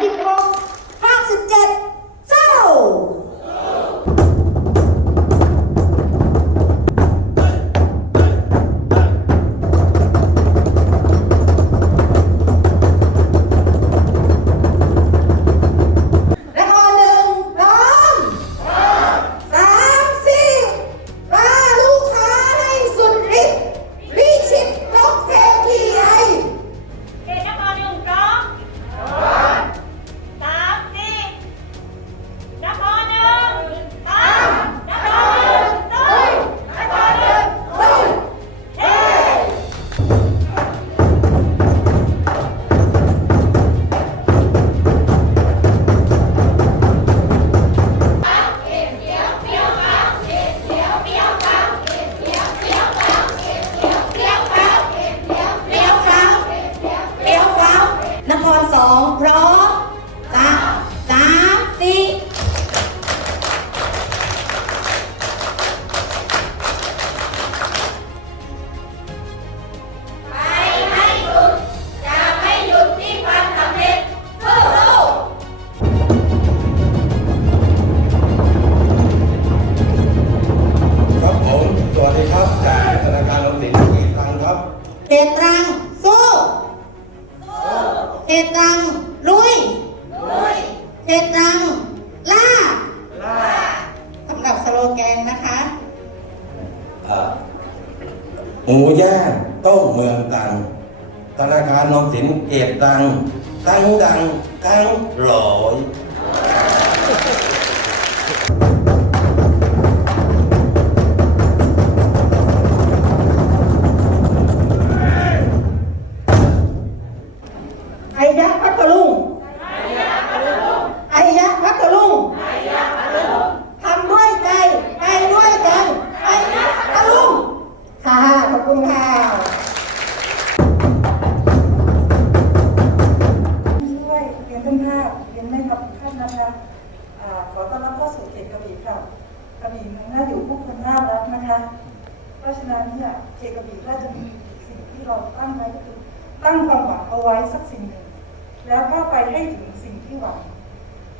สิบ เขตตรังสู้เขตตรังลุยเขตตรังล่าสำหรับสโลแกนนะคะหมูย่างต้มเมืองตังธนาคารออมสินเก็บตังตั้งดังตั้งร้อย ยักษ์พัทลุงไอ้ยักษ์พัทลุงทำด้วยใจไปด้วยกันไอ้ยักษ์พัทลุงค่ะขอบคุณค่ะช่วยเรียนท่านภาพเรียนแม่ทัพท่านนะคะขอต้อนรับเข้าสู่เขตกระบี่ค่ะกระบี่มันน่าอยู่ผู้คนน่ารักนะคะ เพราะฉะนั้นเนี่ยเขตกระบี่ถ้าจะมีสิ่งที่เราตั้งไว้ก็คือตั้งความหวังเอาไว้สักสิ่งหนึ่ง แล้วก็ไปให้ถึงสิ่งที่หวัง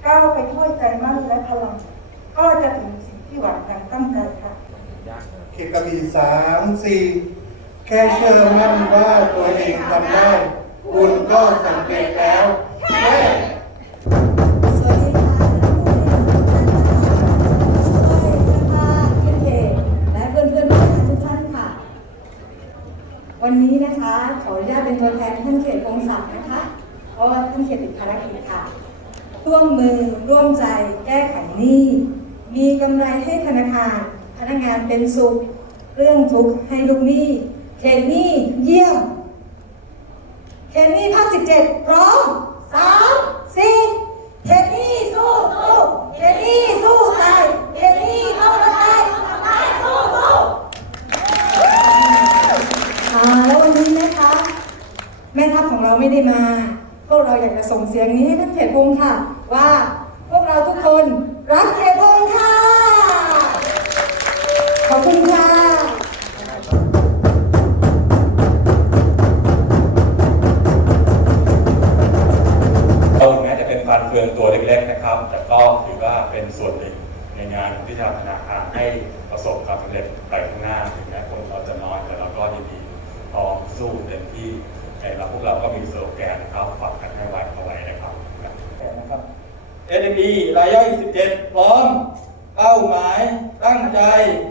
ก้าวไปด้วยใจมั่นและพลัง ก็จะถึงสิ่งที่หวังดังตั้งใจค่ะเขตกระบี่สามสี่แค่เชื่อมั่นว่าตัวเองทำได้คุณก็สำเร็จแล้วเย้สวัสดีค่ะท่านผู้บริหารช่วยท่านภาคเขตและเพื่อนเพื่อนๆผู้บริหารทุกท่านค่ะวันนี้นะคะ ขออนุญาตเป็นตัวแทนท่านเขตพงศักดิ์นะคะเพ ราะว่าท่านเขตติดภารกิจค่ะ ร่วมมือร่วมใจแก้ไขหนี้ มีกำไรให้ธนาคาร พนักงานเป็นสุข เรื่องทุกข์ให้ลูกหนี้เขตหนี้เยี่ยมเคนนี่ภาคสิบเจ็ดพร้อมสามสี่เคนนี่สู้สู้เคนนี่สู้ตายเคนนี่เข้ามาตายตายสู้สู้อ่แล้ววันนี้นะคะ แม่ทัพของเราไม่ได้มา พวกเราอยากจะส่งเสียงนี้ให้ท่านเขตพงศ์ค่ะ ว่าพวกเราทุกคนรักเขตพงศ์ค่ะ ขอบคุณค่ะเราถึงแม้จะเป็นฟันเฟืองตัวเล็กๆนะครับ แต่ก็ถือว่าเป็นส่วนหนึ่งในงานที่จะทำธนาคารให้ประสบความสำเร็จไปข้างหน้าถึงแม้คนเราจะน้อยแต่เราก็ยินดีพร้อมสู้เต็มที่ แต่เราพวกเราก็มีสโลแกนนะครับฝากกันให้ไว้เอาไว้นะครับนะครับ SME รายย่อย 17 พร้อม เป้าหมาย ตั้งใจ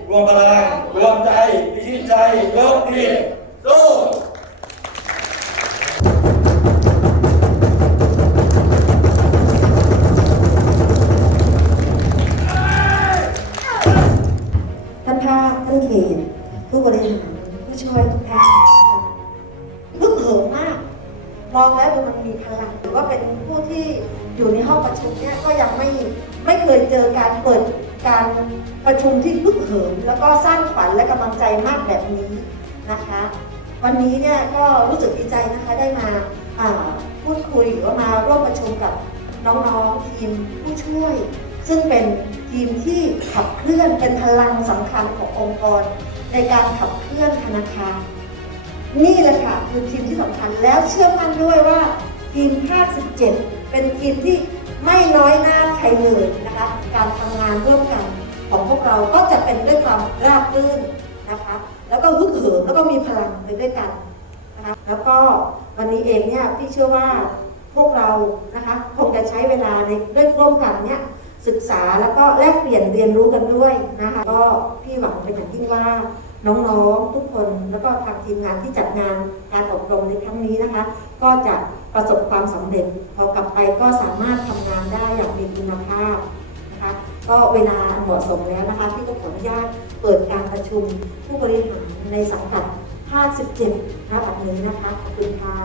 รวมพลัง รวมใจพิชิตใจยกทีมสู้ท่านภาคท่านเขตผู้บริหาร ดีพลังหรือว่าเป็นผู้ที่อยู่ในห้องประชุมเนี่ยก็ยังไม่ไม่เคยเจอการเปิดการประชุมที่ฮึกเหิมแล้วก็สร้างขวัญและกำลังใจมากแบบนี้นะคะ วันนี้เนี่ยก็รู้สึกดีใจนะคะได้มาอ่าพูดคุยหรือว่ามาร่วมประชุมกับน้องๆทีมผู้ช่วย ซึ่งเป็นทีมที่ขับเคลื่อนเป็นพลังสำคัญขององค์กร ในการขับเคลื่อนธนาคารนี่แหละค่ะคือทีมที่สำคัญแล้วเชื่อมั่นด้วยว่า ทีมภาค17เป็นทีมที่ไม่น้อยหน้าใครเลยนะคะ การทำงานร่วมกันของพวกเราก็จะเป็นด้วยความราบรื่นนะคะ แล้วก็ฮึกเหิมแล้วก็มีพลังไปด้วยกันนะคะ แล้วก็วันนี้เองเนี่ยพี่เชื่อว่าพวกเรานะคะคงจะใช้เวลาในเรื่องร่วมกันเนี่ยศึกษาแล้วก็แลกเปลี่ยนเรียนรู้กันด้วยนะคะก็พี่หวังเป็นอย่างยิ่งว่าน้องๆทุกคนแล้วก็ทางทีมงานที่จัดงานการอบรมในครั้งนี้นะคะ ก็จะ ประสบความสำเร็จ พอกลับไปก็สามารถทำงานได้อย่างมีคุณภาพนะคะก็เวลาเหมาะสมแล้วนะคะที่จะขออนุญาตเปิดการประชุมผู้บริหารในสังกัด 57ณบัดนี้นะคะขอบคุณค่ะ